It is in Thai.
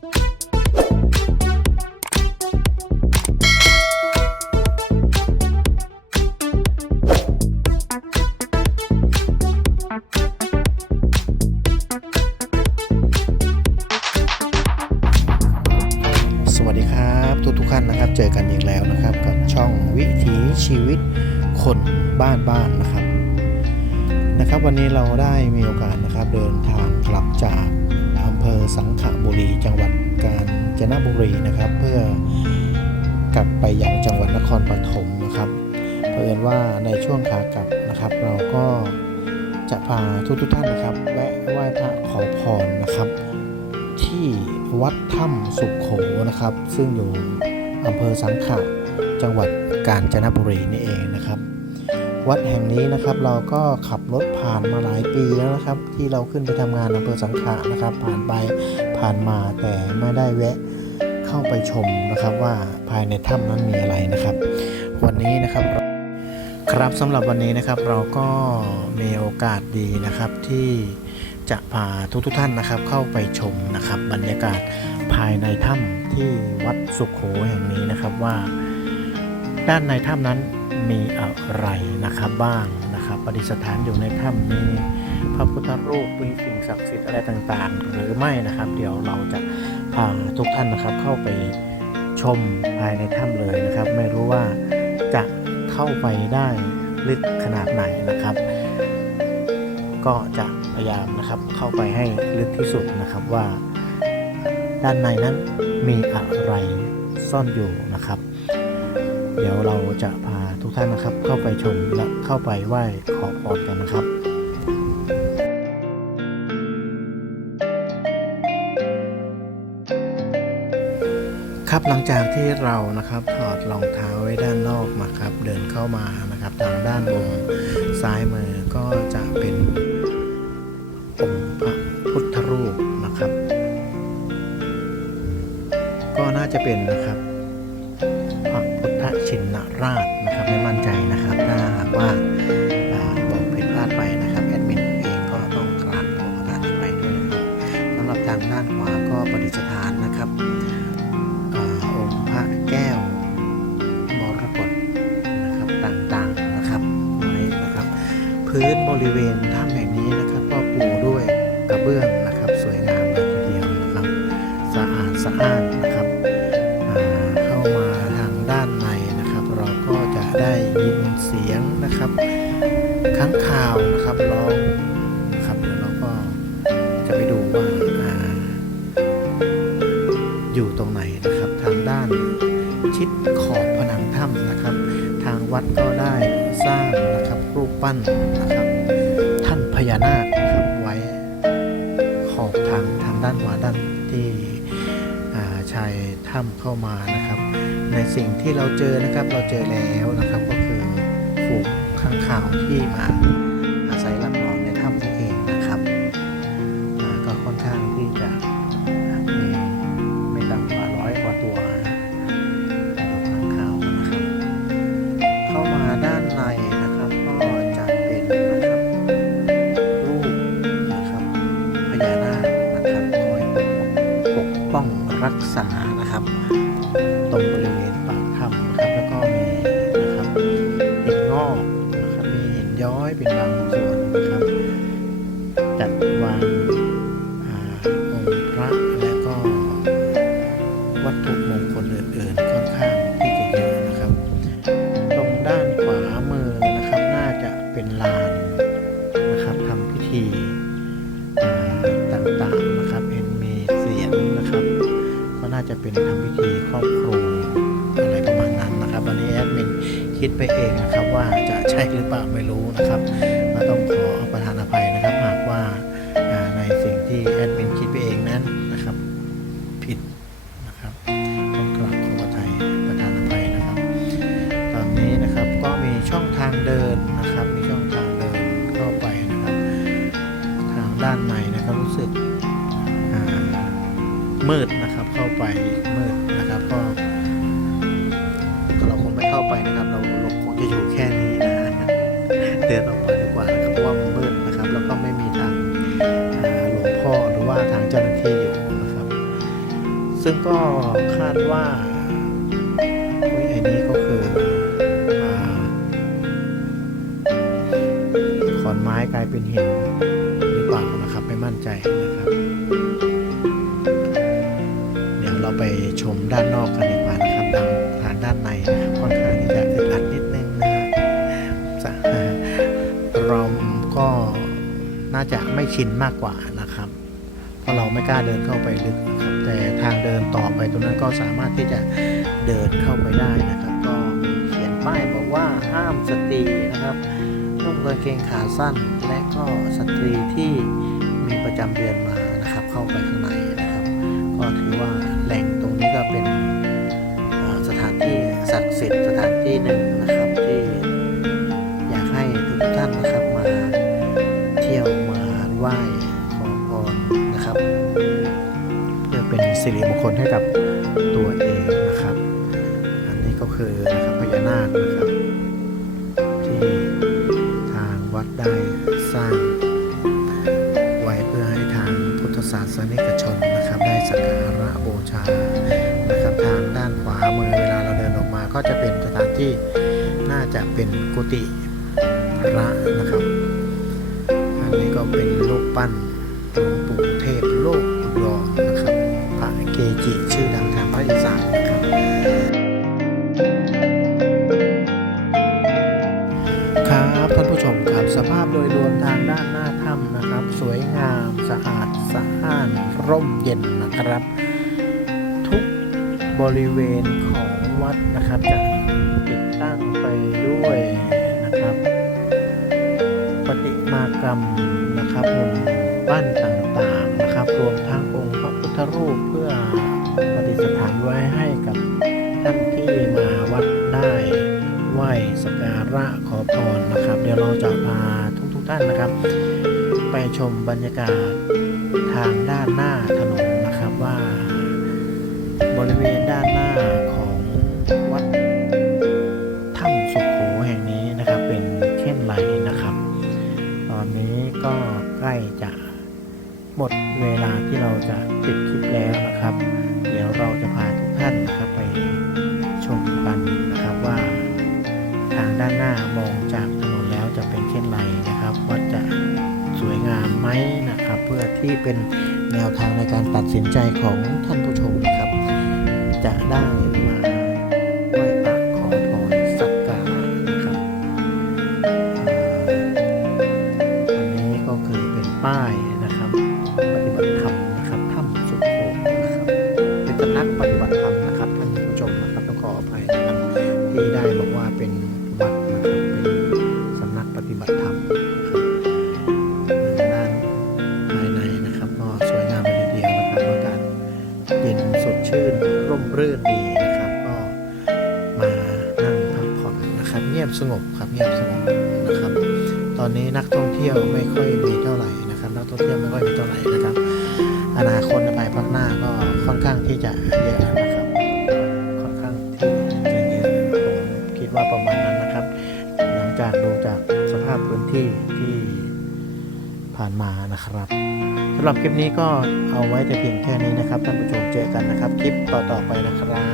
สวัสดีครับทุกทุกๆท่านนะครับ เจอกันอีกแล้วนะครับ กับช่องวิถีชีวิตคนบ้านบ้านนะครับนะครับ วันนี้เราได้มีโอกาสนะครับเดินทางกลับจาก ภอสังขบุรี จังหวัดกาญจนบุรีนะครับ เพื่อกลับไปยังจังหวัดนครปฐมนะครับเพื่อนว่าในช่วงขากลับนะครับ เราก็จะพาทุกทุกท่านนะครับ แวะไหว้พระขอพรนะครับ ที่วัดถ้ำสุขโขนะครับ ซึ่งอยู่อำเภอสังขะจังหวัดกาญจนบุรีนี่เองนะ วัดแห่งนี้นะครับเราก็ขับรถผ่านมาหลายปีแล้วนะครับ ที่เราขึ้นไปทำงานอำเภอสังขะนะครับ ผ่านไปผ่านมาแต่ไม่ได้แวะเข้าไปชมนะครับว่าภายในถ้ำนั้นมีอะไรนะครับ วันนี้นะครับครับสำหรับวันนี้นะครับเราก็มีโอกาสดีนะครับที่จะพาทุกทท่านนะครับ เข้าไปชมนะครับ บรรยากาศภายในถ้ำที่วัดสุขโขแห่งนี้นะครับว่า ด้านในถ้ำนั้นมีอะไรนะครับบ้างนะครับประดิษฐานอยู่ในถ้ำมีพระพุทธรูปมีสิ่งศักดิ์สิทธิ์อะไรต่างๆ หรือไม่นะครับ เดี๋ยวเราจะพาทุกท่านนะครับเข้าไปชมภายในถ้ำเลยนะครับ ไม่รู้ว่าจะเข้าไปได้ลึกขนาดไหนนะครับ ก็จะพยายามนะครับเข้าไปให้ลึกที่สุดนะครับว่า ด้านในนั้นมีอะไรซ่อนอยู่ เดี๋ยวเราจะพาทุกท่านนะครับ เข้าไปชมและเข้าไปไหว้ขอพรกันนะครับครับหลังจากที่เรานะครับถอดรองเท้าไว้ด้านนอกมาครับ เดินเข้ามานะครับทางด้านบนซ้ายมือก็จะเป็นองค์พระพุทธรูปนะครับ ก็น่าจะเป็น ด้านขวาก็ประดิษฐานนะครับอองค์พระแก้วมรกตนะครับต่างๆนะครับไว้นะครับ พื้นบริเวณถ้ำแห่งนี้นะครับก็ปูด้วยกระเบื้องนะครับ สวยงามเลยทีเดียวนะครับสะอาดสะอาด ชิดขอบผนังถ้ำนะครับ ทางวัดก็ได้สร้างนะครับรูปปั้นนะครับ ท่านพญานาคนะครับไว้ขอบทางทางด้านขวาด้านที่อ่าชายถ้ำเข้ามานะครับ ในสิ่งที่เราเจอนะครับเราเจอแล้วนะครับ ก็คือฝูงข้างข่าวที่มา ในนะครับก็จะเป็นนะครับรูปนะครับพญานาคนะครับคอยปกปกปกป้องรักษานะครับ ตรงบริเวณปากถ้ำนะครับแล้วก็มีนะครับหินงอกนะครับมีหินย้อยเป็นบางส่วนนะครับจัดวาง ล่าไม่รู้นะครับก็ต้องขอประทานอภัยนะครับ หากว่าในสิ่งที่แอดมินคิดไปเองนั้นนะครับ ผิดนะครับต้องกราบขอประทายประทานอภัยนะครับ ตอนนี้นะครับก็มีช่องทางเดินนะครับ มีช่องทางเดินเข้าไปนะครับ ทางด้านในนะครับรู้สึกมืดนะครับเข้าไปมืดนะครับก็เราคงไม่เข้าไปนะครับ เราเราคงจะอยู่แค่นี้ เดินออกมาดีกว่านะครับเพราะว่ามันมืดนะครับ แล้วก็ไม่มีทางหลวงพ่อหรือว่าทางเจ้าหน้าที่อยู่นะครับ ซึ่งก็คาดว่าเฮ้ยไอ้นี้ก็คือขอนไม้กลายเป็นหินหรือเปล่านะครับไม่มั่นใจนะครับ เดี๋ยวเราไปชมด้านนอกกันดีกว่านะครับทางด้านในครับค่อน น่าจะไม่ชินมากกว่านะครับ เพราะเราไม่กล้าเดินเข้าไปลึกนะครับ แต่ทางเดินต่อไปตรงนั้นก็สามารถที่จะเดินเข้าไปได้นะครับ ก็มีเขียนป้ายบอกว่าห้ามสตรีนะครับนุ่งกางเกงขาสั้น และก็สตรีที่มีประจำเดือนมานะครับ เข้าไปข้างในนะครับ ก็ถือว่าแหล่งตรงนี้ก็เป็นสถานที่ศักดิ์สิทธิ์สถานที่หนึ่ง เป็นสิริมงคลให้กับตัวเองนะครับ อันนี้ก็คือนะครับพญานาคนะครับ ที่ทางวัดได้สร้างไว้เพื่อให้ทางพุทธศาสนิกชนนะครับ ได้สักการะบูชานะครับทางด้านขวามือเวลาเราเดินออกมา ก็จะเป็นสถานที่น่าจะเป็นกุฏิพระนะครับ อันนี้ก็เป็นรูปปั้นหลวงปู่เทพโลกอุด ครับท่านผู้ชมครับสภาพโดยรวมทางด้านหน้าถ้ำนะครับ สวยงามสะอาดสะอ้านร่มเย็นนะครับ ทุกบริเวณของวัดนะครับจะติดตั้งไปด้วยนะครับ ปฏิมากรรมนะครับหุ่นปั้นต่างๆนะครับ รวมทั้งองค์พระพุทธรูปเพื่อประดิษฐานไว้ให้กับท่านที่มาวัดได้ไหว้สักการะขอพรนะครับ ดี๋ยวเราจะพาทุกๆท่านนะครับ ไปชมบรรยากาศทางด้านหน้าถนนนะครับว่า บริเวณด้านหน้าของวัดถ้ำสุขโขแห่งนี้นะครับเป็นเช่นไรนะครับ ตอนนี้ก็ใกล้จะหมดเวลาที่เราจะปิดคลิปแล้วนะครับ เดี๋ยวเราจะพาทุกท่านนะครับไปชมกันนะครับว่าทางด้านหน้ามอง พื่อที่เป็นแนวทางในการตัดสินใจของท่านผู้ชมนะครับ จะได้มาไหว้พระขอพรสักการะนะครับอันนี้ก็คือเป็นป้ายนะครับ ปฏิบัติธรรมนะครับถ้ำสุโขนะครับเป็นสำนักปฏิบัติธรรม งียบสงบครับเงียบสงบนะครับตอนนี้นักท่องเที่ยวไม่ค่อยมีเท่าไหร่นะครับนักท่องเที่ยวไม่ค่อยมีเท่าไหร่นะครับ อนาคตในภายภาคหน้าก็ค่อนข้างที่จะเยอะนะครับค่อนข้างที่จะเยอะผมคิดว่าประมาณนั้นนะครับ หลังจากดูจากสภาพพื้นที่ที่ผ่านมานะครับสำหรับคลิปนี้ก็เอาไว้แต่เพียงแค่นี้นะครับท่านผู้ชมเจอกันนะครับ คลิปต่อๆไปนะครับ